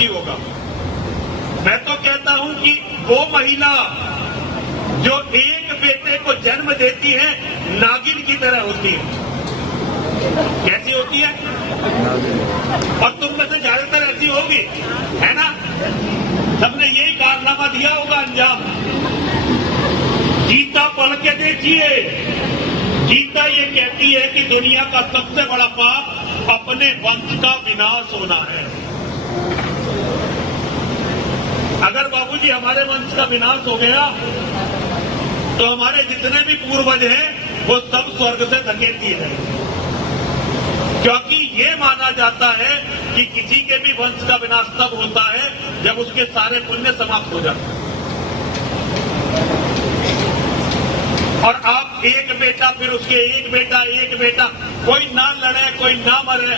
वंशी होगा। मैं तो कहता हूं कि वो महिला जो एक बेटे को जन्म देती है नागिन की तरह होती है। कैसी होती है? और तुम में से ज्यादातर ऐसी होगी, है ना? सबने यही कारनामा दिया होगा अंजाम। गीता पढ़ के देखिए, गीता ये कहती है कि दुनिया का सबसे बड़ा पाप अपने वंश का विनाश होना है। अगर बाबूजी हमारे वंश का विनाश हो गया तो हमारे जितने भी पूर्वज हैं वो सब स्वर्ग से धकेल दिए जाएंगे, क्योंकि ये माना जाता है कि किसी के भी वंश का विनाश तब होता है जब उसके सारे पुण्य समाप्त हो जाते हैं। और आप एक बेटा, फिर उसके एक बेटा, कोई ना लड़े, कोई ना मरे,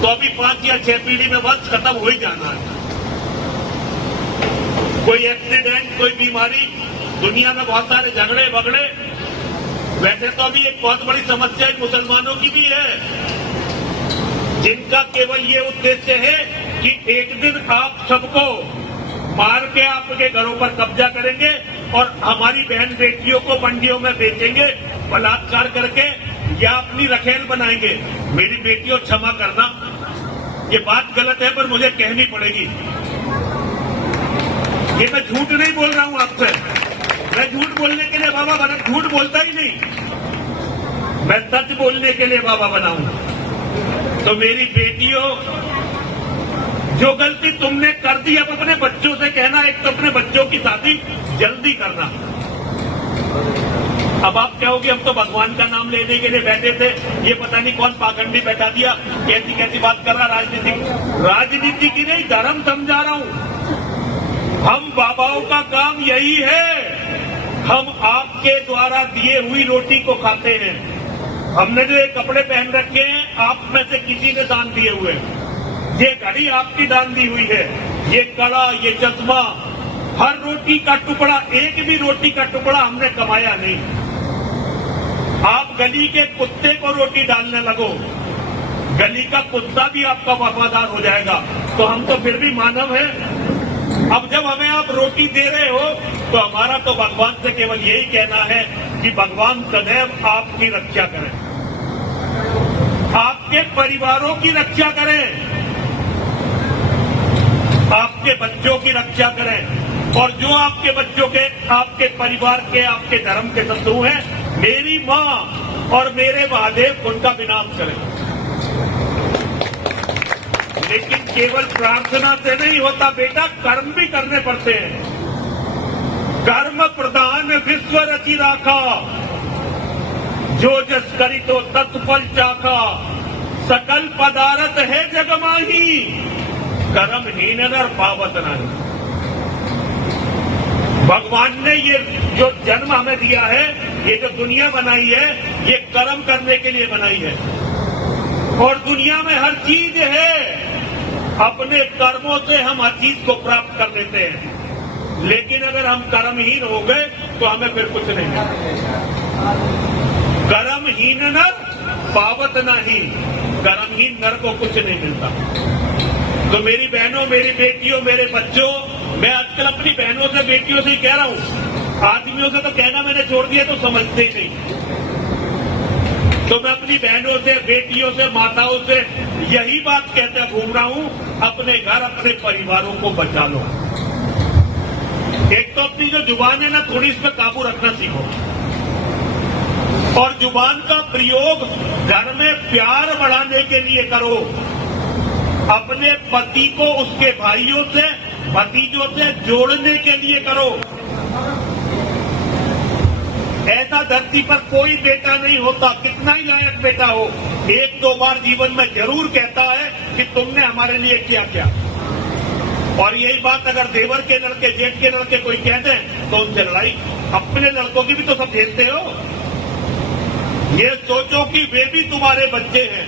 तो अभी 5 या 6 पीढ़ी में वंश खत्म हो ही जाना है। कोई एक्सीडेंट, कोई बीमारी, दुनिया में बहुत सारे झगड़े बगड़े। वैसे तो अभी एक बहुत बड़ी समस्या मुसलमानों की भी है, जिनका केवल ये उद्देश्य है कि एक दिन आप सबको मार के आपके घरों पर कब्जा करेंगे और हमारी बहन बेटियों को मंडियों में बेचेंगे बलात्कार करके, या अपनी रखेल बनाएंगे। मेरी बेटियों क्षमा करना, ये बात गलत है पर मुझे कहनी पड़ेगी। ये मैं झूठ नहीं बोल रहा हूं आपसे, मैं झूठ बोलने के लिए बाबा बना, झूठ बोलता ही नहीं, मैं सच बोलने के लिए बाबा बना हूं। तो मेरी बेटियों, जो गलती तुमने कर दी अब अपने बच्चों से कहना, एक तो अपने बच्चों की शादी जल्दी करना। अब आप कहोगे हम तो भगवान का नाम लेने के लिए बैठे थे, ये पता नहीं कौन पाखंडी बैठा दिया, कैसी कैसी बात कर रहा। राजनीति की नहीं, धर्म समझा रहा हूं। हम बाबाओं का काम यही है, हम आपके द्वारा दिए हुई रोटी को खाते हैं। हमने जो ये कपड़े पहन रखे हैं आप में से किसी ने दान दिए हुए, ये घड़ी आपकी दान दी हुई है, ये कड़ा, ये चश्मा, हर रोटी का टुकड़ा, एक भी रोटी का टुकड़ा हमने कमाया नहीं। आप गली के कुत्ते को रोटी डालने लगो, गली का कुत्ता भी आपका वफादार हो जाएगा। तो हम तो फिर भी मानव हैं। अब जब हमें आप रोटी दे रहे हो तो हमारा तो भगवान से केवल यही कहना है कि भगवान सदैव आपकी रक्षा करें, आपके परिवारों की रक्षा करें, आपके बच्चों की रक्षा करें, और जो आपके बच्चों के, आपके परिवार के, आपके धर्म के शत्रु हैं, मेरी मां और मेरे महादेव उनका विनाश करें। लेकिन केवल प्रार्थना से नहीं होता बेटा, कर्म भी करने पड़ते हैं। कर्म प्रधान विश्व रचि राखा, जो जस करी तो तत्फल चाखा, सकल पदार्थ है जगमाही, कर्महीन नर पावत नहीं। भगवान ने ये जो जन्म हमें दिया है, ये जो दुनिया बनाई है, ये कर्म करने के लिए बनाई है। और दुनिया में हर चीज है, अपने कर्मों से हम हर चीज को प्राप्त कर लेते हैं। लेकिन अगर हम कर्महीन हो गए तो हमें फिर कुछ नहीं मिलता। कर्महीन नर पावत नहीं, कर्महीन नर को कुछ नहीं मिलता। तो मेरी बहनों, मेरी बेटियों, मेरे बच्चों, मैं आजकल अपनी बहनों से, बेटियों से ही कह रहा हूं, आदमियों से तो कहना मैंने छोड़ दिया, तो समझते ही नहीं। तो मैं अपनी बहनों से, बेटियों से, माताओं से यही बात कहते घूम रहा हूं, अपने घर, अपने परिवारों को बचा लो। एक तो अपनी जो जुबान है ना, थोड़ी इस पर काबू रखना सीखो, और जुबान का प्रयोग घर में प्यार बढ़ाने के लिए करो। अपने पति को उसके भाइयों से, भतीजों से जोड़ने के लिए करो। ऐसा धरती पर कोई बेटा नहीं होता, कितना ही लायक बेटा हो, 1-2 बार जीवन में जरूर कहता है कि तुमने हमारे लिए क्या क्या। और यही बात अगर देवर के लड़के, जेठ के लड़के कोई कह दें तो उनसे लड़ाई। अपने लड़कों की भी तो सब झेलते हो। ये सोचो कि वे भी तुम्हारे बच्चे हैं।